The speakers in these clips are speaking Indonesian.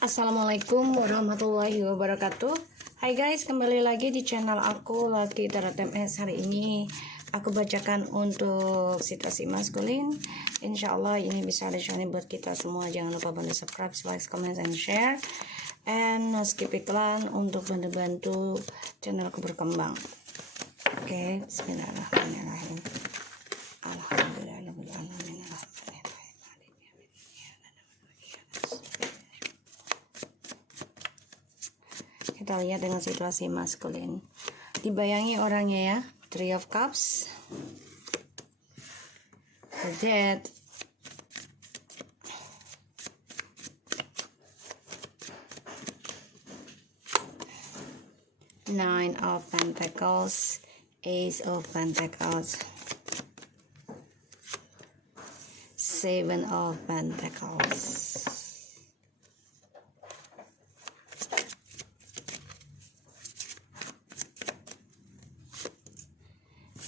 Assalamualaikum warahmatullahi wabarakatuh. Hai guys, kembali lagi di channel aku Lucky Tarot MS. Hari ini aku bacakan untuk situasi maskulin. Insya Allah ini bisa ada shownya buat kita semua. Jangan lupa bantu subscribe, like, comment, and share. And skip iklan untuk bantu channel aku berkembang. Oke, bismillahirrahmanirrahim. Alhamdulillahirrahmanirrahim. Kita lihat dengan situasi maskulin. Dibayangi orangnya ya. Three of Cups, the Death, Nine of Pentacles, Ace of Pentacles, Seven of Pentacles.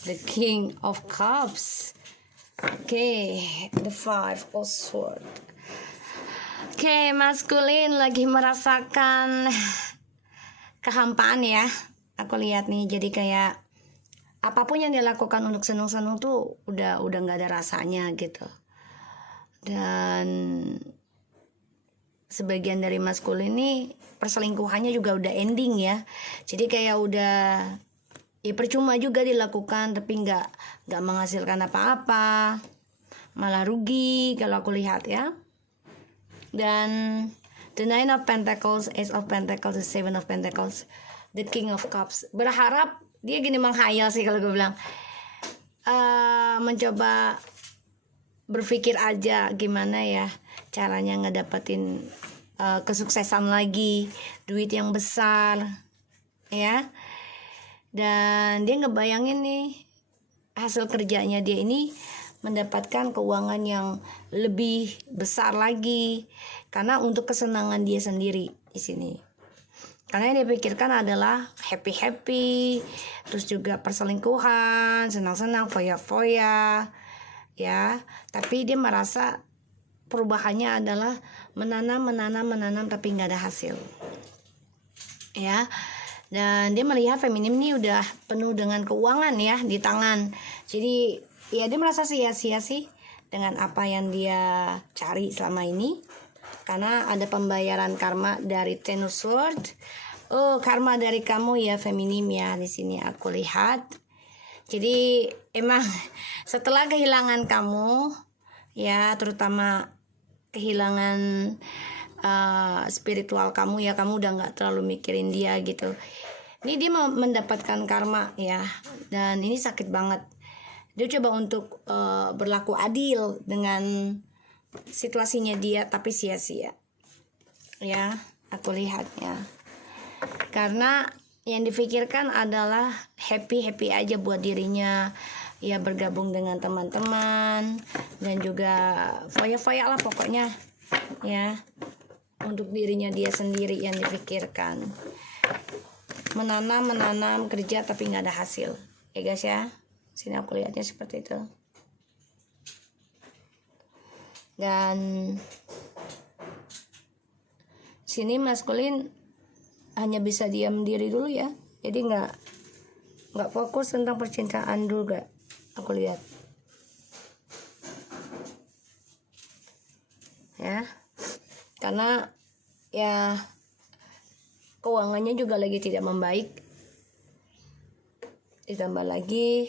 The King of Cups. Oke, the Five of Swords. Oke, maskulin lagi merasakan kehampaan ya. Aku lihat nih, jadi kayak apapun yang dia lakukan untuk senang-senang tuh udah nggak ada rasanya gitu. Dan sebagian dari maskulin nih perselingkuhannya juga udah ending ya. Jadi kayak udah ya percuma juga dilakukan, tapi nggak menghasilkan apa-apa, malah rugi kalau aku lihat ya. Dan the Nine of Pentacles, Ace of Pentacles, the Seven of Pentacles, the King of Cups. Berharap dia gini, menghayal sih kalau gue bilang, mencoba berpikir aja gimana ya caranya ngedapetin kesuksesan lagi, duit yang besar ya. Dan dia ngebayangin nih hasil kerjanya dia ini mendapatkan keuangan yang lebih besar lagi karena untuk kesenangan dia sendiri di sini. Karena yang dia pikirkan adalah happy, terus juga perselingkuhan, senang-senang, foya-foya ya. Tapi dia merasa perubahannya adalah menanam tapi nggak ada hasil ya. Dan dia melihat feminim ini udah penuh dengan keuangan ya di tangan. Jadi ya dia merasa sia-sia sih dengan apa yang dia cari selama ini. Karena ada pembayaran karma dari Ten of Swords. Oh, karma dari kamu ya feminim ya, di sini aku lihat. Jadi emang setelah kehilangan kamu ya, terutama kehilangan spiritual kamu ya, kamu udah nggak terlalu mikirin dia gitu. Ini dia mau mendapatkan karma ya, dan ini sakit banget. Dia coba untuk berlaku adil dengan situasinya dia, tapi sia-sia ya, aku lihatnya. Karena yang difikirkan adalah happy aja buat dirinya ya, bergabung dengan teman-teman dan juga foya-foya lah pokoknya ya. Untuk dirinya dia sendiri yang difikirkan, menanam kerja tapi nggak ada hasil ya guys ya. Sini aku lihatnya seperti itu. Dan sini maskulin hanya bisa diam diri dulu ya, jadi nggak fokus tentang percintaan dulu gak aku lihat ya. Karena ya keuangannya juga lagi tidak membaik, ditambah lagi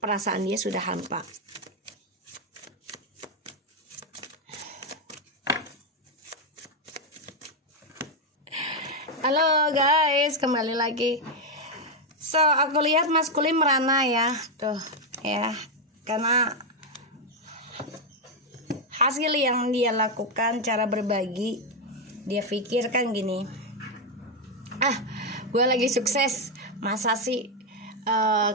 perasaan dia sudah hampa. Halo guys, kembali lagi. So aku lihat maskulin merana ya tuh ya, karena hasil yang dia lakukan, cara berbagi, dia pikirkan gini, gue lagi sukses, masa sih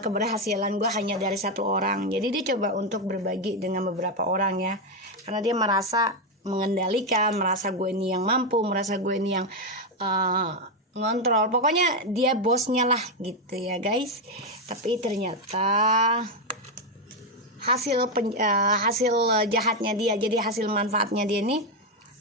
keberhasilan gue hanya dari satu orang. Jadi dia coba untuk berbagi dengan beberapa orang ya, karena dia merasa mengendalikan, merasa gue ini yang mampu, merasa gue ini yang ngontrol, pokoknya dia bosnya lah gitu ya guys. Tapi ternyata hasil jahatnya dia, jadi hasil manfaatnya dia nih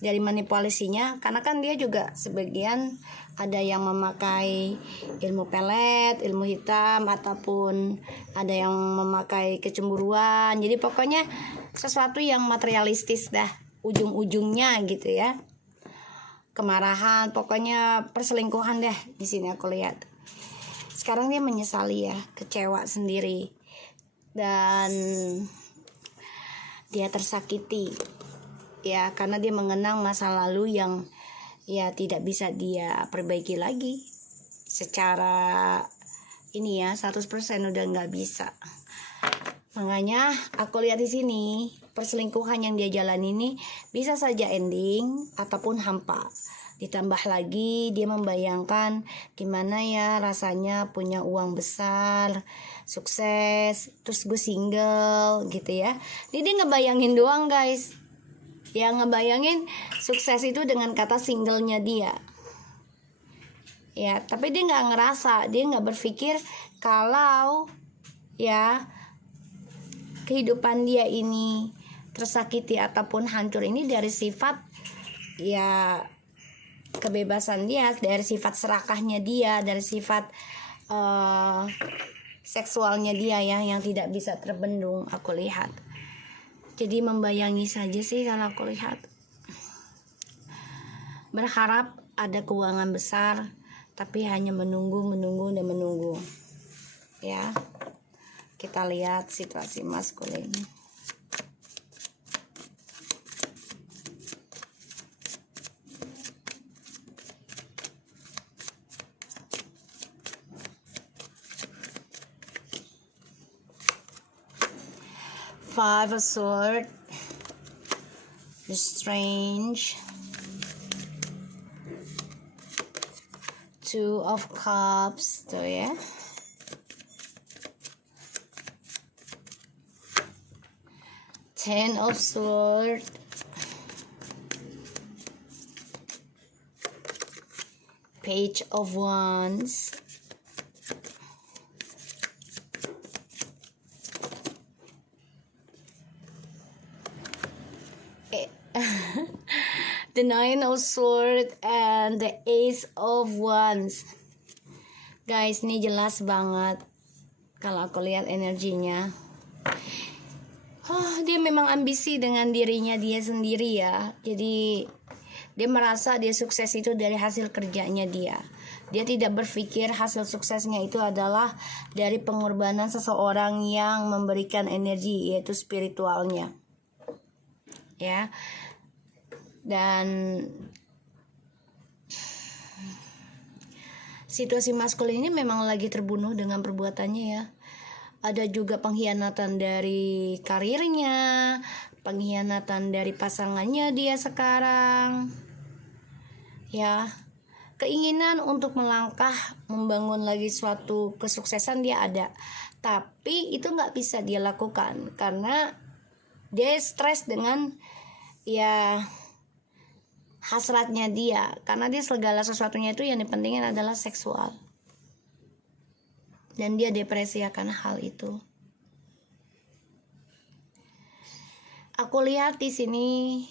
dari manipulasinya. Karena kan dia juga sebagian ada yang memakai ilmu pelet, ilmu hitam, ataupun ada yang memakai kecemburuan. Jadi pokoknya sesuatu yang materialistis dah ujung-ujungnya gitu ya. Kemarahan, pokoknya perselingkuhan deh di sini aku lihat. Sekarang dia menyesali ya, kecewa sendiri. Dan dia tersakiti ya, karena dia mengenang masa lalu yang ya tidak bisa dia perbaiki lagi secara ini ya, 100% udah nggak bisa. Makanya aku lihat di sini perselingkuhan yang dia jalani ini bisa saja ending ataupun hampa. Ditambah lagi dia membayangkan gimana ya rasanya punya uang besar, sukses, terus gue single gitu ya. Jadi dia ngebayangin doang guys. Ya ngebayangin sukses itu dengan kata singlenya dia. Ya, tapi dia nggak ngerasa, dia nggak berpikir kalau ya kehidupan dia ini tersakiti ataupun hancur ini dari sifat ya kebebasan dia, dari sifat serakahnya dia, dari sifat seksualnya dia ya yang tidak bisa terbendung aku lihat. Jadi membayangi saja sih kalau aku lihat. Berharap ada keuangan besar, tapi hanya menunggu dan menunggu. Ya. Kita lihat situasi maskulin. Five of Swords, the Strange, Two of Cups, tuh ya. Ten of Swords, Page of Wands, the Nine of Swords, and the Ace of Wands. Guys, ini jelas banget kalau aku lihat energinya. Dia memang ambisi dengan dirinya dia sendiri ya. Jadi dia merasa dia sukses itu dari hasil kerjanya dia. Dia tidak berpikir hasil suksesnya itu adalah dari pengorbanan seseorang yang memberikan energi, yaitu spiritualnya. Ya. Dan situasi maskulin ini memang lagi terbunuh dengan perbuatannya ya. Ada juga pengkhianatan dari karirnya, pengkhianatan dari pasangannya dia sekarang. Ya, keinginan untuk melangkah membangun lagi suatu kesuksesan dia ada, tapi itu nggak bisa dia lakukan karena dia stres dengan ya hasratnya dia, karena dia segala sesuatunya itu yang dipentingin adalah seksual. Dan dia depresi akan hal itu. Aku lihat di sini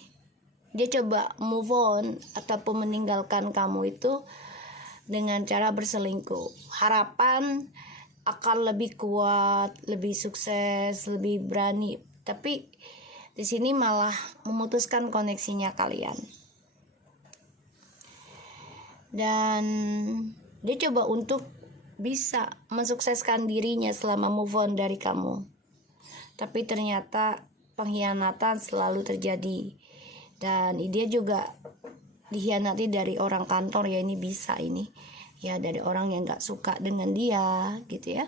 dia coba move on ataupun meninggalkan kamu itu dengan cara berselingkuh. Harapan akan lebih kuat, lebih sukses, lebih berani. Tapi di sini malah memutuskan koneksinya kalian. Dan dia coba untuk bisa mensukseskan dirinya selama move on dari kamu. Tapi ternyata pengkhianatan selalu terjadi. Dan dia juga dikhianati dari orang kantor ya, ini bisa ini. Ya dari orang yang gak suka dengan dia gitu ya.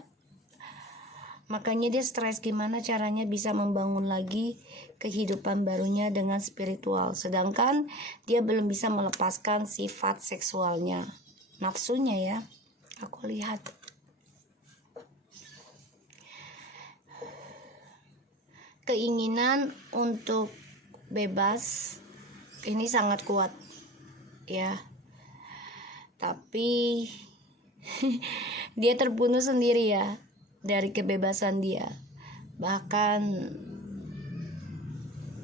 Makanya dia stres gimana caranya bisa membangun lagi kehidupan barunya dengan spiritual. Sedangkan dia belum bisa melepaskan sifat seksualnya, nafsunya ya. Aku lihat keinginan untuk bebas ini sangat kuat ya. Tapi dia terbunuh sendiri ya dari kebebasan dia. Bahkan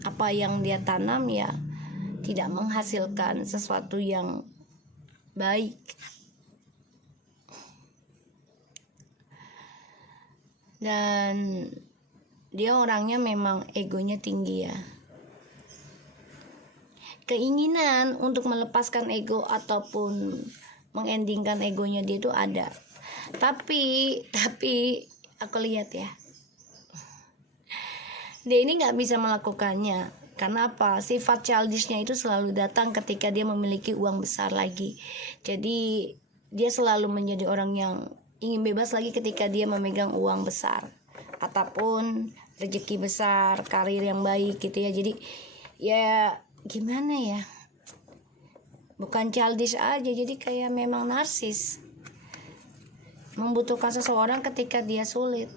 apa yang dia tanam ya tidak menghasilkan sesuatu yang baik. Dan dia orangnya memang egonya tinggi ya. Keinginan untuk melepaskan ego ataupun mengendingkan egonya dia itu ada. Tapi aku lihat ya, dia ini nggak bisa melakukannya. Karena apa? Sifat childishnya itu selalu datang ketika dia memiliki uang besar lagi. Jadi dia selalu menjadi orang yang ingin bebas lagi ketika dia memegang uang besar ataupun rezeki besar, karir yang baik gitu ya. Jadi ya gimana ya, bukan childish aja, jadi kayak memang narsis, membutuhkan seseorang ketika dia sulit,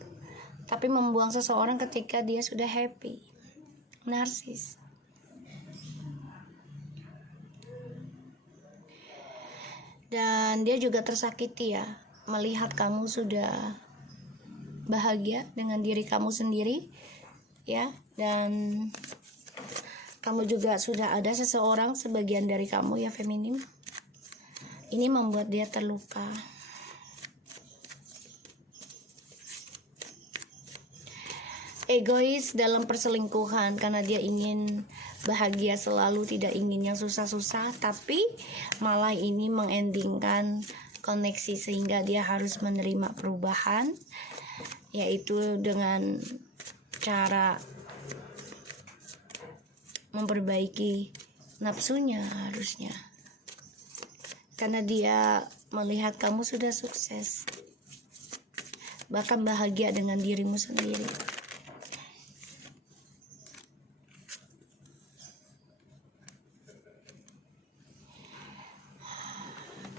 tapi membuang seseorang ketika dia sudah happy. Narsis. Dan dia juga tersakiti ya, melihat kamu sudah bahagia dengan diri kamu sendiri ya, dan kamu juga sudah ada seseorang sebagian dari kamu ya feminim. Ini membuat dia terluka. Egois dalam perselingkuhan karena dia ingin bahagia selalu, tidak ingin yang susah-susah, tapi malah ini mengendingkan koneksi sehingga dia harus menerima perubahan, yaitu dengan cara memperbaiki nafsunya harusnya, karena dia melihat kamu sudah sukses, bahkan bahagia dengan dirimu sendiri.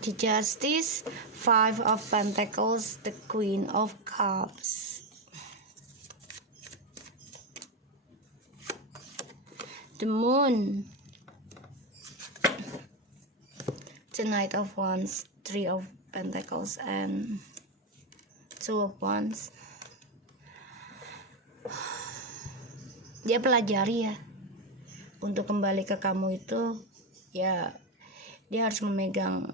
The Justice, Five of Pentacles, the Queen of Cups. The Moon, the Knight of Wands, Three of Pentacles, and Two of Wands. Dia pelajari ya, untuk kembali ke kamu itu ya dia harus memegang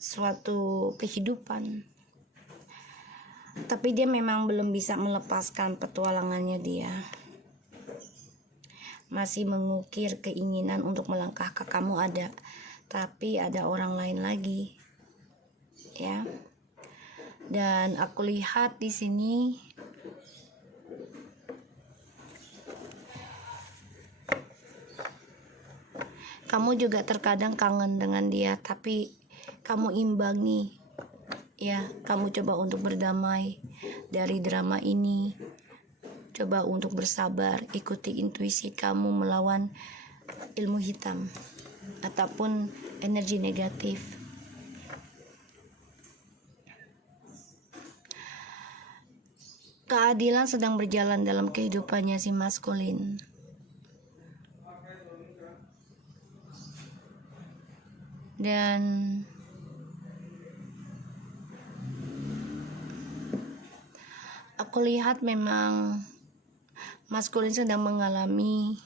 suatu kehidupan, tapi dia memang belum bisa melepaskan petualangannya. Dia masih mengukir keinginan untuk melangkah ke kamu ada, tapi ada orang lain lagi ya. Dan aku lihat di sini kamu juga terkadang kangen dengan dia, tapi kamu imbangi ya, kamu coba untuk berdamai dari drama ini, coba untuk bersabar, ikuti intuisi kamu melawan ilmu hitam ataupun energi negatif. Keadilan sedang berjalan dalam kehidupannya si maskulin. Dan aku lihat memang maskulin sedang mengalami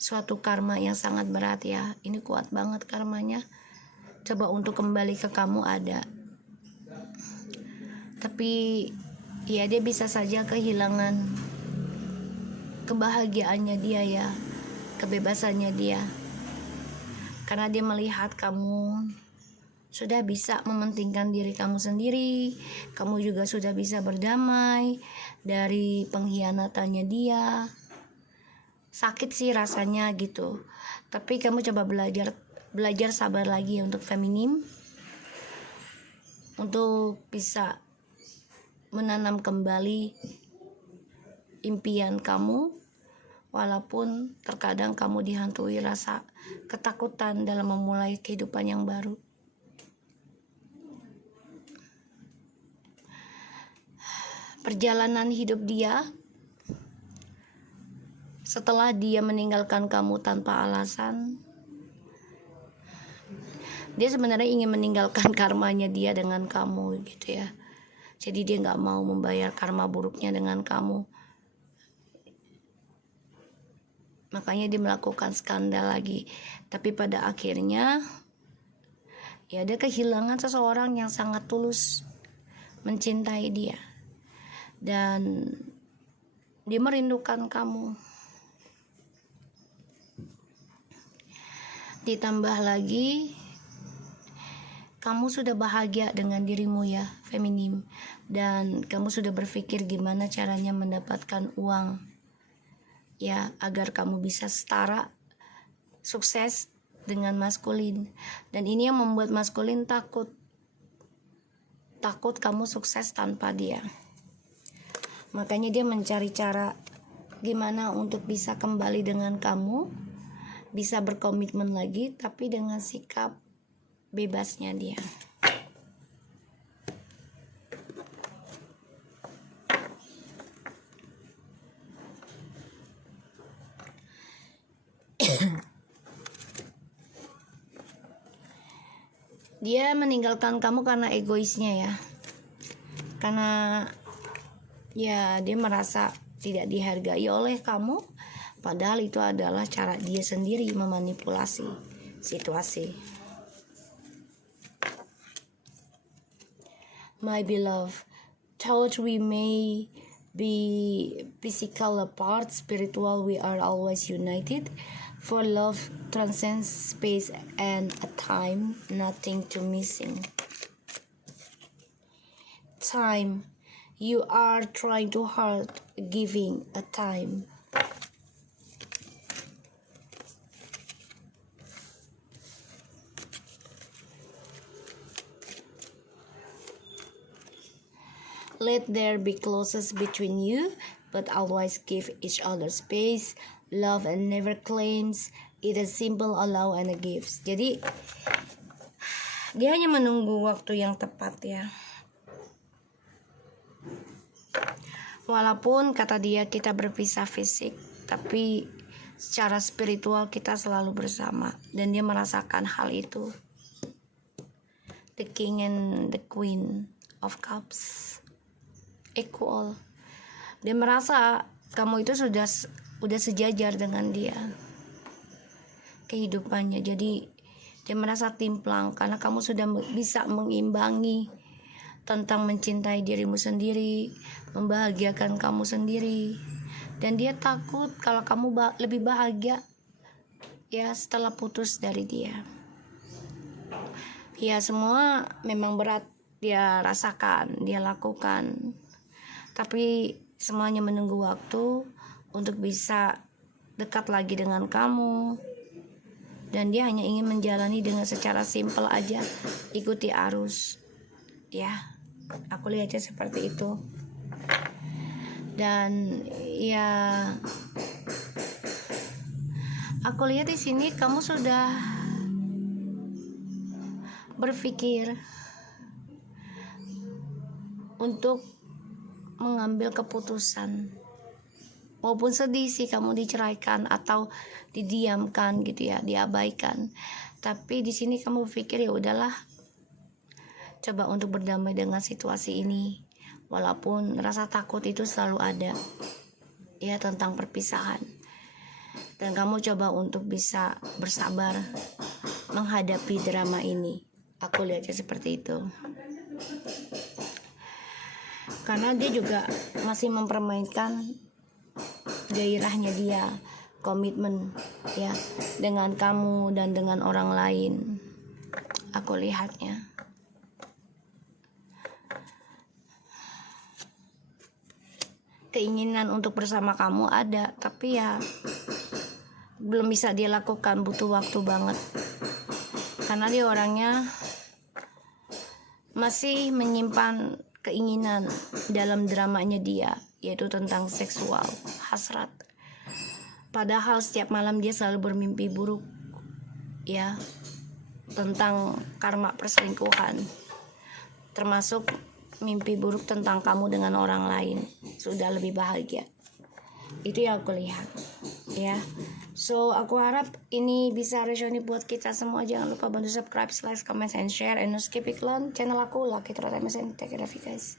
suatu karma yang sangat berat ya. Ini kuat banget karmanya. Coba untuk kembali ke kamu ada, tapi ya dia bisa saja kehilangan kebahagiaannya dia ya, kebebasannya dia, karena dia melihat kamu sudah bisa mementingkan diri kamu sendiri, kamu juga sudah bisa berdamai dari pengkhianatannya dia. Sakit sih rasanya gitu, tapi kamu coba belajar sabar lagi untuk feminim, untuk bisa menanam kembali impian kamu, walaupun terkadang kamu dihantui rasa ketakutan dalam memulai kehidupan yang baru. Perjalanan hidup dia setelah dia meninggalkan kamu tanpa alasan, dia sebenarnya ingin meninggalkan karmanya dia dengan kamu gitu ya. Jadi dia nggak mau membayar karma buruknya dengan kamu. Makanya dia melakukan skandal lagi. Tapi pada akhirnya ya dia kehilangan seseorang yang sangat tulus mencintai dia. Dan dia merindukan kamu. Ditambah lagi kamu sudah bahagia dengan dirimu ya, feminim. Dan kamu sudah berpikir gimana caranya mendapatkan uang ya, agar kamu bisa setara sukses dengan maskulin. Dan ini yang membuat maskulin takut kamu sukses tanpa dia. Makanya dia mencari cara gimana untuk bisa kembali dengan kamu, bisa berkomitmen lagi, tapi dengan sikap bebasnya dia. Dia meninggalkan kamu karena egoisnya ya. Karena ya dia merasa tidak dihargai oleh kamu, padahal itu adalah cara dia sendiri memanipulasi situasi. My beloved, thought we may be physical apart, spiritual we are always united. For love transcends space and a time, nothing to missing. Time, you are trying too hard, giving a time. Let there be closeness between you, but always give each other space. Love and never claims. It is simple, allow and gives. Jadi dia hanya menunggu waktu yang tepat ya. Walaupun kata dia kita berpisah fisik, tapi secara spiritual kita selalu bersama. Dan dia merasakan hal itu. The King and the Queen of Cups equal. Dia merasa kamu itu sudah sejajar dengan dia kehidupannya. Jadi dia merasa timplang karena kamu sudah bisa mengimbangi tentang mencintai dirimu sendiri, membahagiakan kamu sendiri. Dan dia takut kalau kamu lebih bahagia ya setelah putus dari dia. Ya semua memang berat dia rasakan, dia lakukan, tapi semuanya menunggu waktu untuk bisa dekat lagi dengan kamu. Dan dia hanya ingin menjalani dengan secara simpel aja, ikuti arus ya, aku lihatnya seperti itu. Dan ya aku lihat di sini kamu sudah berpikir untuk mengambil keputusan. Walaupun sedih sih kamu diceraikan atau didiamkan gitu ya, diabaikan. Tapi di sini kamu berpikir ya udahlah, coba untuk berdamai dengan situasi ini. Walaupun rasa takut itu selalu ada ya tentang perpisahan. Dan kamu coba untuk bisa bersabar menghadapi drama ini. Aku lihatnya seperti itu. Karena dia juga masih mempermainkan gairahnya dia, komitmen ya dengan kamu dan dengan orang lain. Aku lihatnya. Keinginan untuk bersama kamu ada, tapi ya belum bisa dia lakukan, butuh waktu banget. Karena dia orangnya masih menyimpan keinginan dalam dramanya dia, yaitu tentang seksual, hasrat. Padahal setiap malam dia selalu bermimpi buruk ya tentang karma perselingkuhan, termasuk mimpi buruk tentang kamu dengan orang lain sudah lebih bahagia. Itu yang aku lihat ya. So aku harap ini bisa resonate buat kita semua. Jangan lupa bantu subscribe, like, comment, and share, and no skip iklan channel aku Lucky Terra MSN. Take care of you guys.